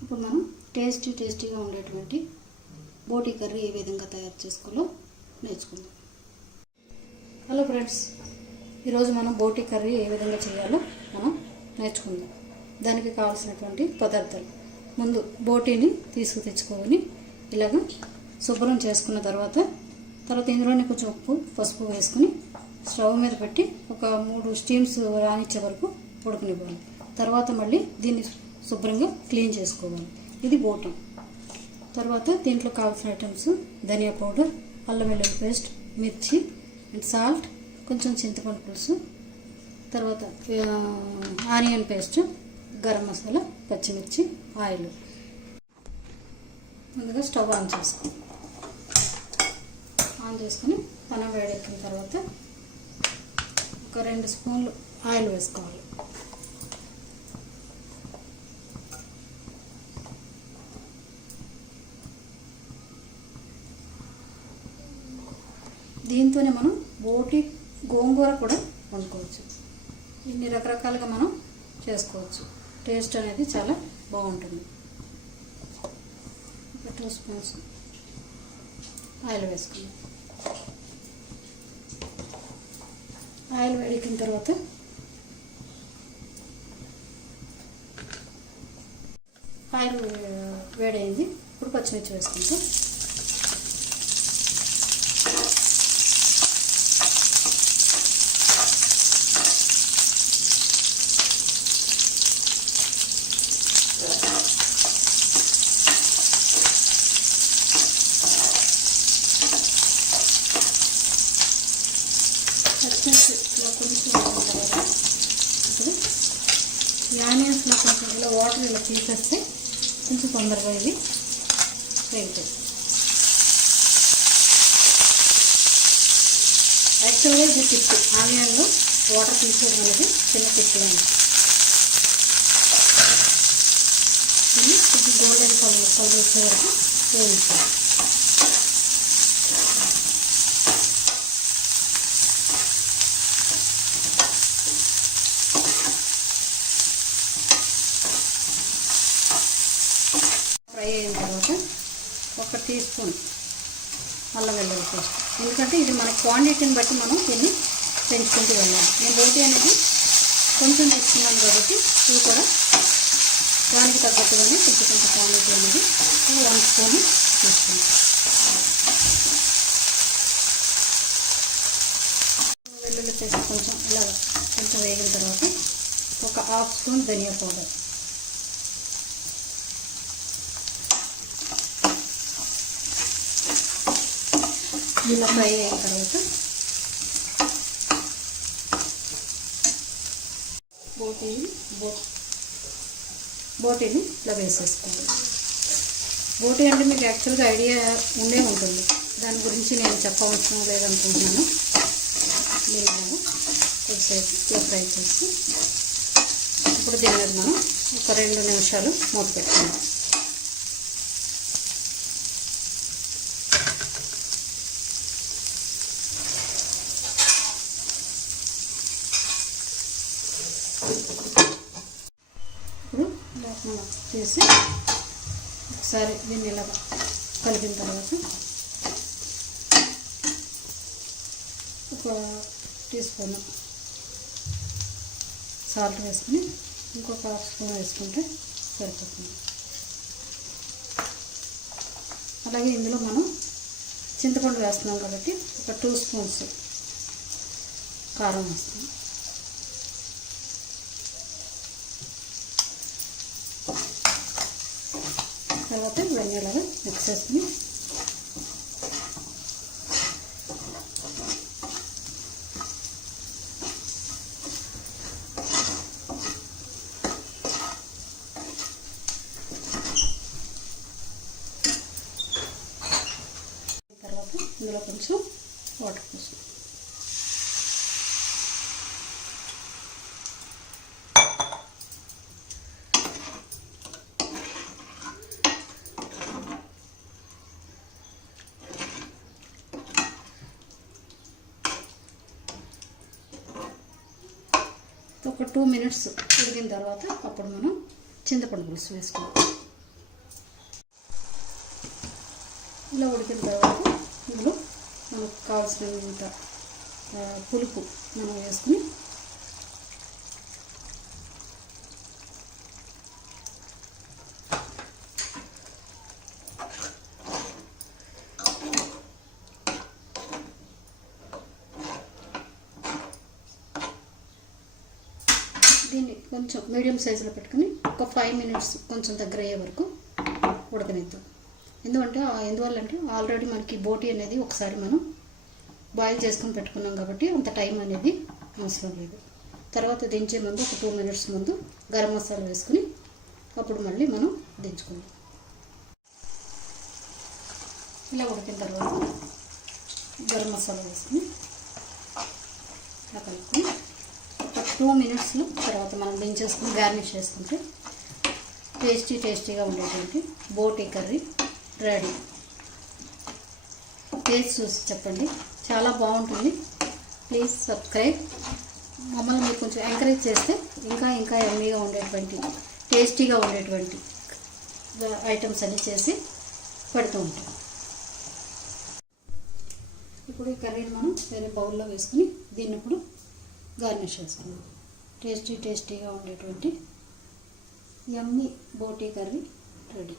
ఇప్పుడు మనం టేస్టీగా ఉండేటువంటి బోటి కర్రీ ఏ విధంగా తయారు చేసుకోవాలో నేర్చుకుందాం. హలో ఫ్రెండ్స్, ఈరోజు మనం బోటి కర్రీ ఏ విధంగా చేయాలో మనం నేర్చుకుందాం. దానికి కావాల్సినటువంటి పదార్థాలు, ముందు బోటీని తెచ్చుకొని ఇలాగ శుభ్రం చేసుకున్న తర్వాత ఇందులోనే కొంచెం ఉప్పు పసుపు వేసుకుని స్టవ్ మీద పెట్టి ఒక 3 స్టీమ్స్ రానిచ్చే వరకు ఉడకనివ్వాలి. తర్వాత మళ్ళీ దీన్ని శుభ్రంగా క్లీన్ చేసుకోవాలి. ఇది బోటం. తర్వాత దీంట్లో కావాల్సిన ఐటమ్స్ ధనియా పౌడర్, అల్లం వెల్లుల్లి పేస్ట్, మిర్చి అండ్ సాల్ట్, కొంచెం చింతపండు పులుసు, తర్వాత ఆనియన్ పేస్ట్, గరం మసాలా, పచ్చిమిర్చి, ఆయిల్. ముందుగా స్టవ్ ఆన్ చేసుకొని పనం వేడెక్కిన తర్వాత ఒక 2 స్పూన్లు ఆయిల్ వేసుకోవాలి. దీంతోనే మనం బోటి గోంగూర కూడా వండుకోవచ్చు. ఇన్ని రకరకాలుగా మనం చేసుకోవచ్చు. టేస్ట్ అనేది చాలా బాగుంటుంది. ఒక 2 స్పూన్స్ ఆయిల్ వేసుకుందాం. ఆయిల్ వేడెక్కిన తర్వాత ఆయిల్ వేడైంది. ఇప్పుడు పచ్చిమిర్చి వేసుకుంటాం. ఇలా కొంచెం తర్వాత ఇప్పుడు ఈ ఆనియన్స్లో కొంచెం ఇలా వాటర్ ఇలా తీసేస్తే కొంచెం తొందరగా ఇవి వేగుతాయి. యాక్చువల్గా ఇది టిప్పు, ఆనియన్లో వాటర్ తీసేయడం అనేది చిన్న టిప్పులో ఉంది. ఇది కొంచెం గోల్డెన్ కలర్ వచ్చే వరకు వేయించాలి. ఫ్రై అయిన తర్వాత 1 టీ స్పూన్ అల్లం వెల్లుల్లి పేస్ట్. ఎందుకంటే ఇది మన క్వాంటిటీని బట్టి మనం దీన్ని పెంచుకుంటూ వెళ్ళాలి. నేను బోటి అనేది కొంచెం తీసుకున్నాను కాబట్టి ఇవి కూడా దానికి తగ్గట్టుగానే కొంచెం క్వాంటిటీ అనేది 1 స్పూన్ తీసుకున్నాను. వెల్లుల్లి పేస్ట్ కొంచెం ఇలా కొంచెం వేగిన తర్వాత ఒక 1/2 స్పూన్ ధనియా పౌడర్, ఇలా ఫ్రై అయిన తర్వాత బోటీని ఇలా వేసేసుకోవాలి. బోటీ అంటే మీకు యాక్చువల్గా ఐడియా ఉండే ఉంటుంది, దాని గురించి నేను చెప్పవలసిన లేదనుకుంటున్నాను. నేను కొద్దిసేపు ఇలా ఫ్రై చేసి ఇప్పుడు దీని మీద మనం ఒక 2 నిమిషాలు మూత పెట్టుకుందాం. ఇప్పుడు మనం చేసి ఒకసారి దీన్ని ఇలా కలిపిన తర్వాత ఒక టీ స్పూన్ సాల్ట్ వేసుకుని ఇంకొక 1/2 స్పూన్ వేసుకుంటే సరిపోతుంది. అలాగే ఇందులో మనం చింతపండు వేస్తున్నాం కాబట్టి ఒక 2 స్పూన్స్ కారం వేస్తాం. తర్వాత ఇవన్నీ ఇలాగా మిక్స్ చేసుకుని తర్వాత ఇందులో కొంచెం వాటర్ పోసి ఒక 2 మినిట్స్ ఉడికిన తర్వాత అప్పుడు మనం చింతపండు పులుసు వేసుకోవాలి. ఇలా ఉడికిన తర్వాత ఇందులో మనకు కావాల్సినంత పులుపు మనం వేసుకుని దీన్ని కొంచెం మీడియం సైజులో పెట్టుకుని ఒక 5 మినిట్స్ కొంచెం దగ్గర అయ్యే వరకు ఉడకనిద్దాం. ఎందువల్లంటే ఆల్రెడీ మనకి బోటి అనేది ఒకసారి మనం బాయిల్ చేసుకొని పెట్టుకున్నాం కాబట్టి అంత టైం అనేది అవసరం లేదు. తర్వాత దించే ముందు ఒక 2 మినిట్స్ ముందు గరం మసాలా వేసుకుని అప్పుడు మళ్ళీ మనం దించుకుందాం. ఇలా ఉడికిన తర్వాత గరం మసాలా వేసుకుని కలుపుకొని ఒక 2 మినిట్స్లో తర్వాత మనం దించేసుకుని గార్నిష్ చేసుకుంటే టేస్టీగా ఉండేటువంటి బోటి కర్రీ రెడీ. టేస్ట్ చూసి చెప్పండి, చాలా బాగుంటుంది. Please subscribe. మమ్మల్ని మీరు కొంచెం ఎంకరేజ్ చేస్తే ఇంకా యమ్మీగా ఉండేటువంటి టేస్టీగా ఉండేటువంటి ఐటమ్స్ అన్నీ చేసి పెడుతూ ఉంటాం. ఇప్పుడు ఈ కర్రీని మనం వేరే బౌల్లో వేసుకుని దీన్ని ఇప్పుడు గార్నిష్ చేసుకున్నాం. టేస్టీగా ఉండేటువంటి యమ్మీ బోటి కర్రీ రెడీ.